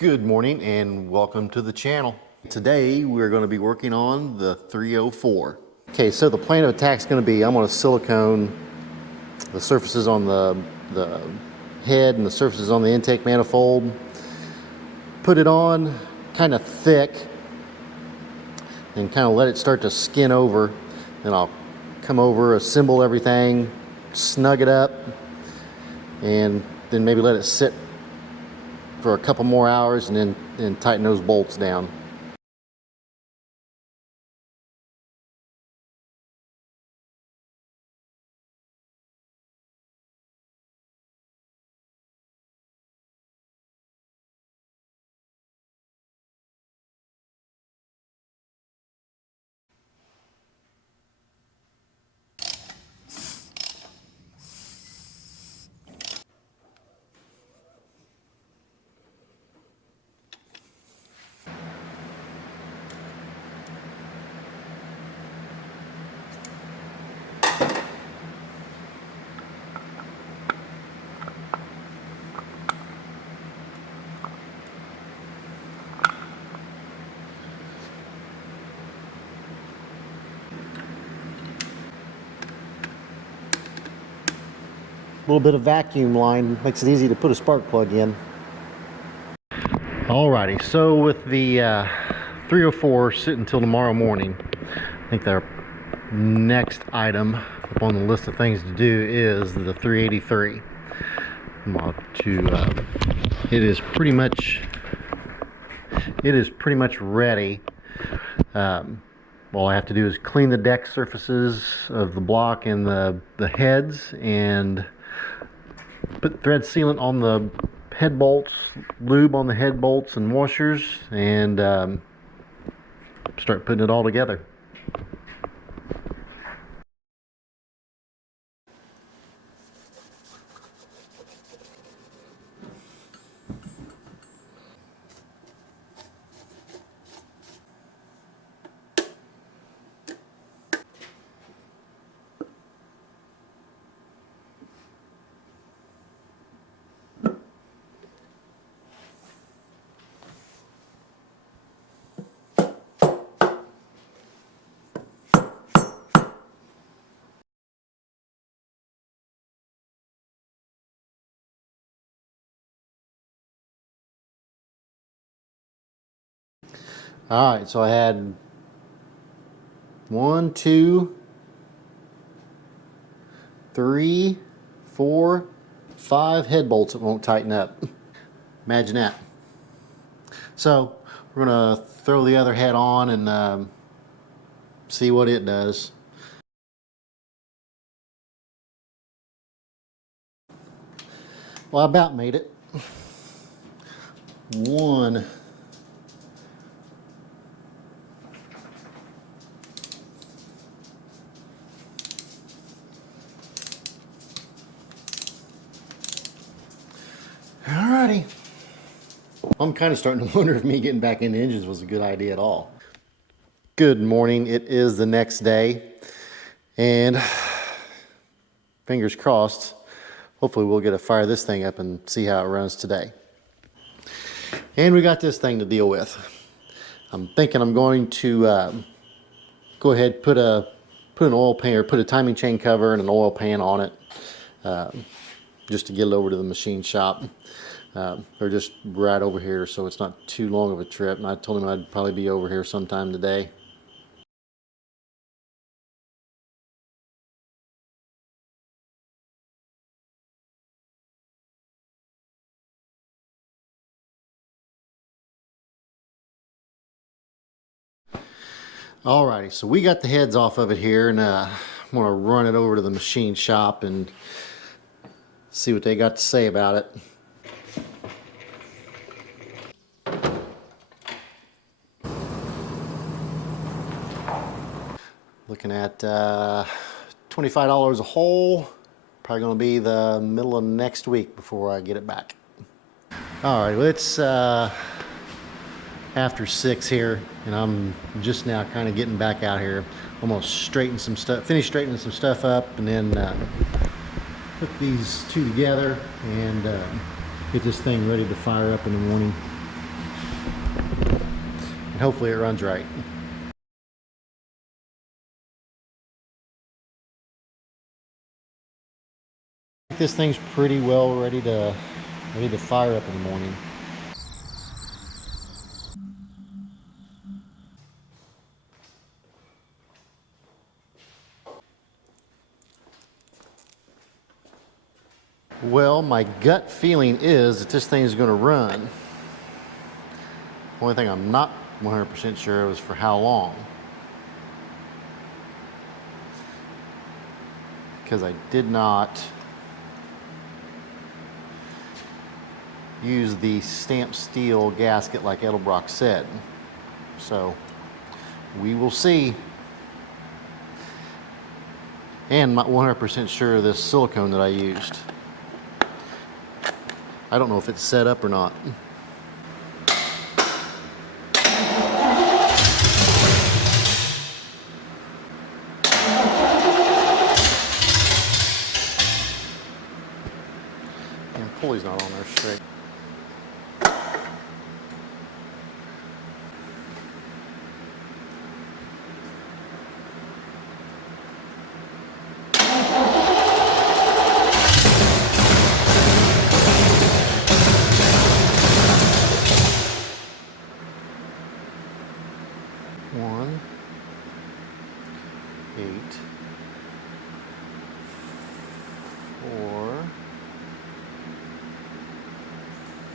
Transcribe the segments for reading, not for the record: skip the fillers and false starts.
Good morning and welcome to the channel. Today we're going to be working on the 304. Okay, so the plan of attack is going to be I'm going to silicone the surfaces on the head and the surfaces on the intake manifold. Put it on kind of thick and kind of let it start to skin over. Then I'll come over, assemble everything, snug it up, and then maybe let it sit for a couple more hours and then tighten those bolts down. A little bit of vacuum line makes it easy to put a spark plug in. Alrighty, so with the 304 sitting until tomorrow morning, I think our next item up on the list of things to do is the 383. It is pretty much ready. All I have to do is clean the deck surfaces of the block and the heads, and put thread sealant on the head bolts, lube on the head bolts and washers, and start putting it all together. All right, so I had 1, 2, 3, 4, 5 head bolts that won't tighten up. Imagine that. So we're gonna throw the other head on and see what it does. Well, I about made it. One. Alrighty. I'm kind of starting to wonder if me getting back into engines was a good idea at all. Good morning. It is the next day, and fingers crossed, hopefully we'll get to fire this thing up and see how it runs today. And we got this thing to deal with. I'm thinking I'm going to go ahead, put an oil pan, or put a timing chain cover and an oil pan on it, just to get it over to the machine shop. They're just right over here, so it's not too long of a trip, and I told him I'd probably be over here sometime today. Alrighty, so we got the heads off of it here, and I'm going to run it over to the machine shop and see what they got to say about it. Looking at $25 a hole. Probably going to be the middle of next week before I get it back. All right, well, it's after 6 here, and I'm just now kind of getting back out here. I'm going to finish straightening some stuff up, and then put these two together and get this thing ready to fire up in the morning. and hopefully it runs right. This thing's pretty well ready to fire up in the morning. Well, my gut feeling is that this thing is going to run. Only thing I'm not 100% sure of is for how long. Because I did not use the stamped steel gasket like Edelbrock said. So we will see. And not 100% sure of this silicone that I used. I don't know if it's set up or not. And the pulley's not on there straight. One, 8, 4,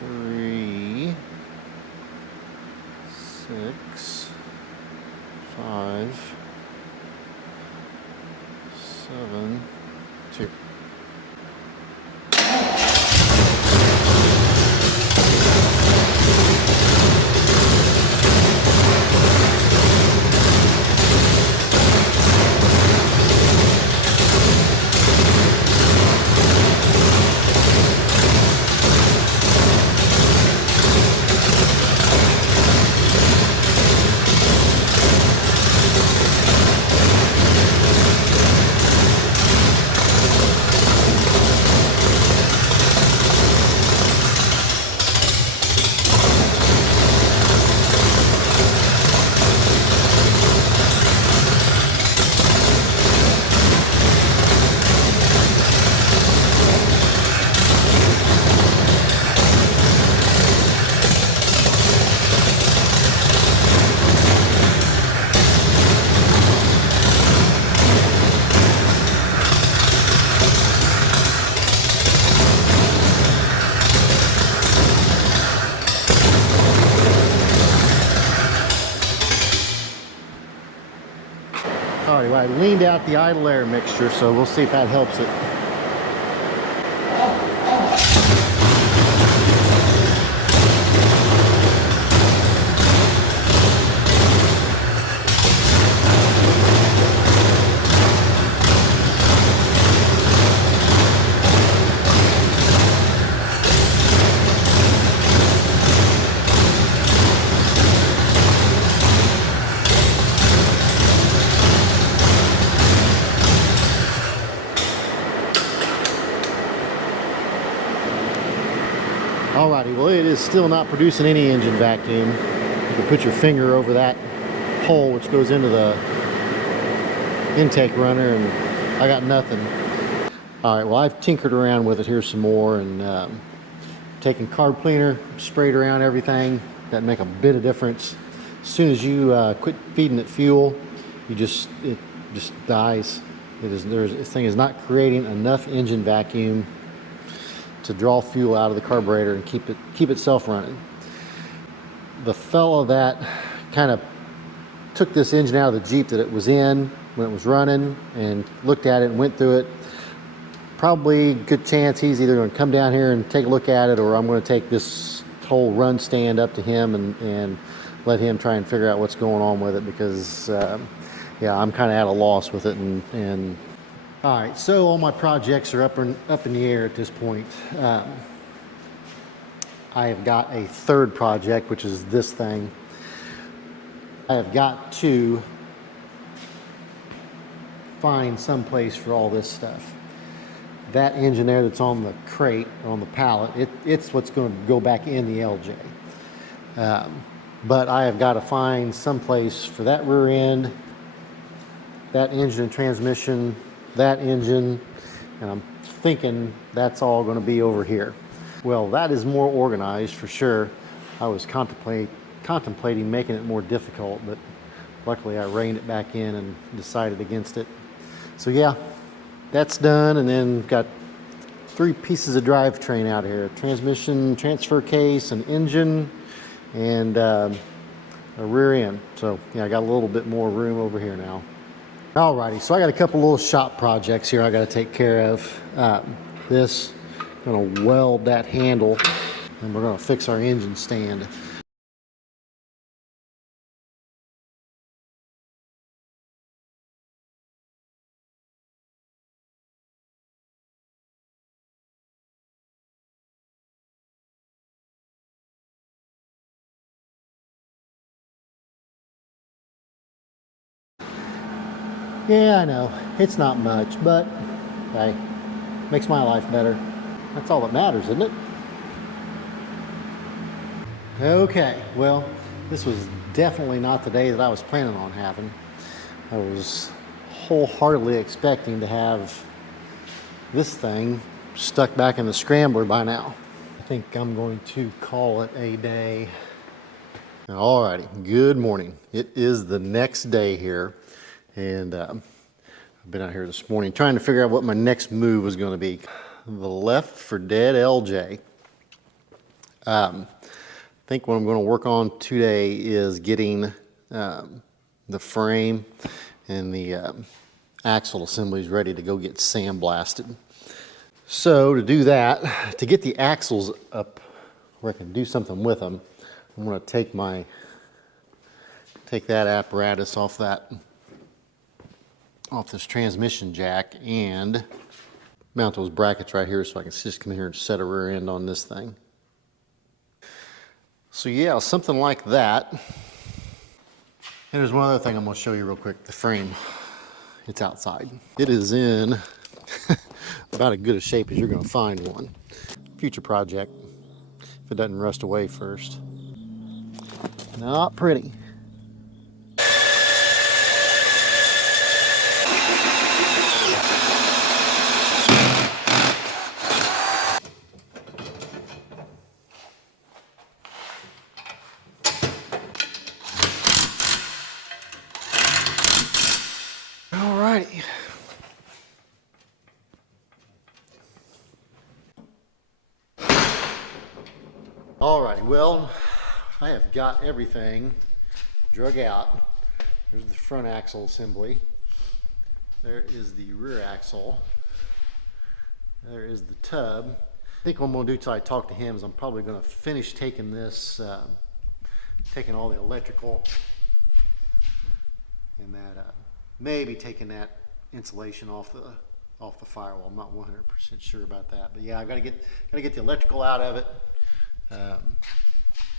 3, 6, 5, 7, 2. All right, well, I leaned out the idle air mixture, so we'll see if that helps it. Alrighty, well it is still not producing any engine vacuum. You can put your finger over that hole which goes into the intake runner and I got nothing. Alright, well I've tinkered around with it here some more and taken carb cleaner, sprayed around everything. That make a bit of difference. As soon as you quit feeding it fuel, it just dies. This thing is not creating enough engine vacuum to draw fuel out of the carburetor and keep itself running. The fellow that kind of took this engine out of the Jeep that it was in when it was running and looked at it and went through it, probably good chance he's either going to come down here and take a look at it, or I'm going to take this whole run stand up to him and let him try and figure out what's going on with it, because yeah, I'm kind of at a loss with it. And all right, so all my projects are up in the air at this point. I have got a third project, which is this thing. I have got to find some place for all this stuff. That engine there that's on the crate, on the pallet, it's what's going to go back in the LJ. But I have got to find some place for that rear end, that engine and transmission, that engine, and I'm thinking that's all going to be over here. Well, that is more organized for sure. I was contemplating making it more difficult, but luckily I reined it back in and decided against it. So yeah, that's done, and then we've got 3 pieces of drivetrain out here: transmission, transfer case, an engine, and a rear end. So yeah, I got a little bit more room over here now. Alrighty, so I got a couple little shop projects here I got to take care of. This, I'm going to weld that handle, and we're going to fix our engine stand. Yeah, I know, it's not much, but hey, makes my life better. That's all that matters, isn't it? Okay, well, this was definitely not the day that I was planning on having. I was wholeheartedly expecting to have this thing stuck back in the scrambler by now. I think I'm going to call it a day. Alrighty, good morning. It is the next day here, and I've been out here this morning trying to figure out what my next move was going to be. The left for dead LJ. I think what I'm going to work on today is getting the frame and the axle assemblies ready to go get sandblasted. So to do that, to get the axles up where I can do something with them, I'm going to take that apparatus off this transmission jack and mount those brackets right here so I can just come here and set a rear end on this thing. So yeah, something like that. And there's one other thing I'm going to show you real quick, the frame. It's outside. It is in about as good a shape as you're going to find one. Future project, if it doesn't rust away first. Not pretty. Alrighty. Alrighty, well, I have got everything drug out. There's the front axle assembly. There is the rear axle. There is the tub. I think what I'm going to do till I talk to him is I'm probably going to finish taking this, taking all the electrical and that, maybe taking that insulation off the firewall. I'm not 100% sure about that, but yeah, I've got to get the electrical out of it.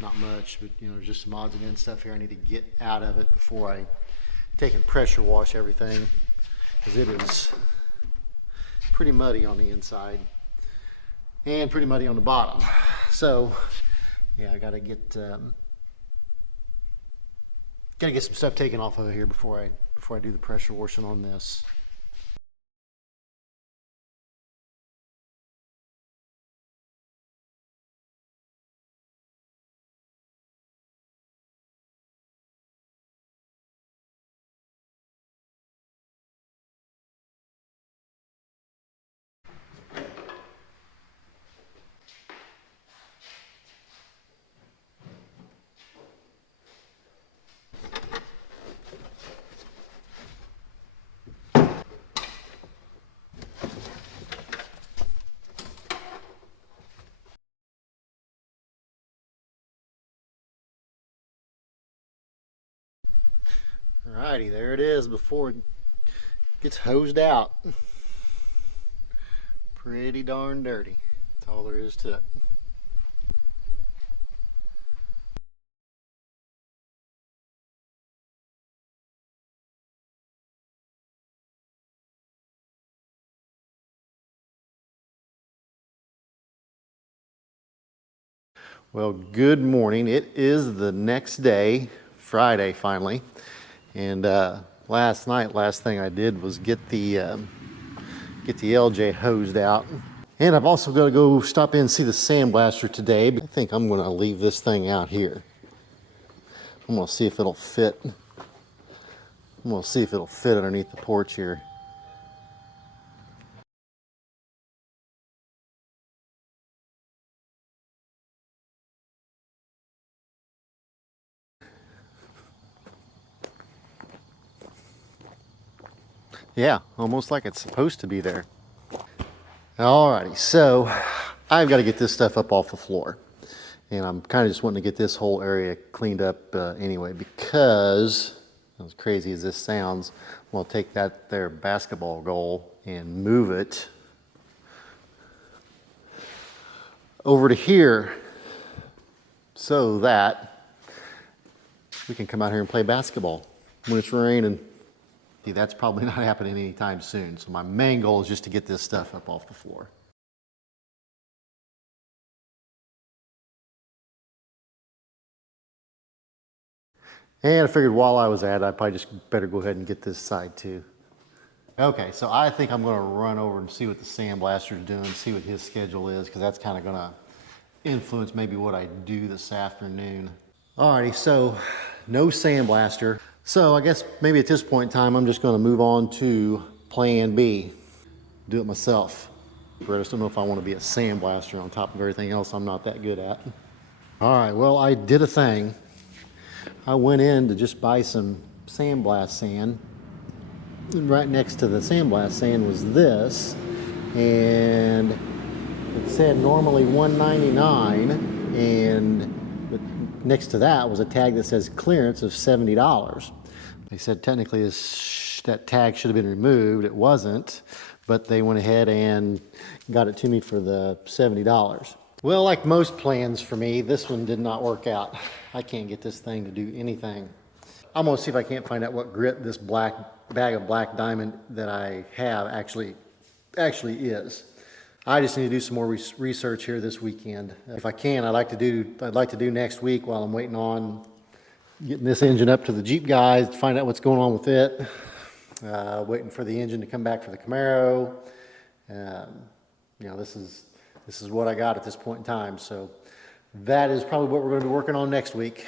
Not much, but you know, there's just some odds and ends stuff here I need to get out of it before I take and pressure wash everything, because it is pretty muddy on the inside and pretty muddy on the bottom. So yeah, I gotta get some stuff taken off of here before I do the pressure washing on this. Alrighty, there it is before it gets hosed out. Pretty darn dirty. That's all there is to it. Well, good morning. It is the next day, Friday finally. And last thing I did was get the LJ hosed out. And I've also got to go stop in and see the sandblaster today. I think I'm going to leave this thing out here. I'm going to see if it'll fit. I'm going to see if it'll fit underneath the porch here. Yeah, almost like it's supposed to be there. Alrighty, so I've got to get this stuff up off the floor. And I'm kind of just wanting to get this whole area cleaned up anyway, because as crazy as this sounds, we'll take that there basketball goal and move it over to here so that we can come out here and play basketball when it's raining. See, that's probably not happening anytime soon. So my main goal is just to get this stuff up off the floor. And I figured while I was at it, I probably just better go ahead and get this side too. Okay, so I think I'm going to run over and see what the sandblaster is doing, see what his schedule is, because that's kind of going to influence maybe what I do this afternoon. Alrighty, so no sandblaster. So I guess maybe at this point in time, I'm just going to move on to plan B. Do it myself. But I just don't know if I want to be a sandblaster on top of everything else I'm not that good at. Alright, well, I did a thing. I went in to just buy some sandblast sand. And right next to the sandblast sand was this, and it said normally $1.99, and next to that was a tag that says clearance of $70. They said technically that tag should have been removed. It wasn't, but they went ahead and got it to me for the $70. Well, like most plans for me, this one did not work out. I can't get this thing to do anything. I'm gonna see if I can't find out what grit this black bag of black diamond that I have actually is. I just need to do some more research here this weekend. If I can, I'd like to do next week while I'm waiting on getting this engine up to the Jeep guys to find out what's going on with it. Waiting for the engine to come back for the Camaro. You know, this is what I got at this point in time. So that is probably what we're going to be working on next week.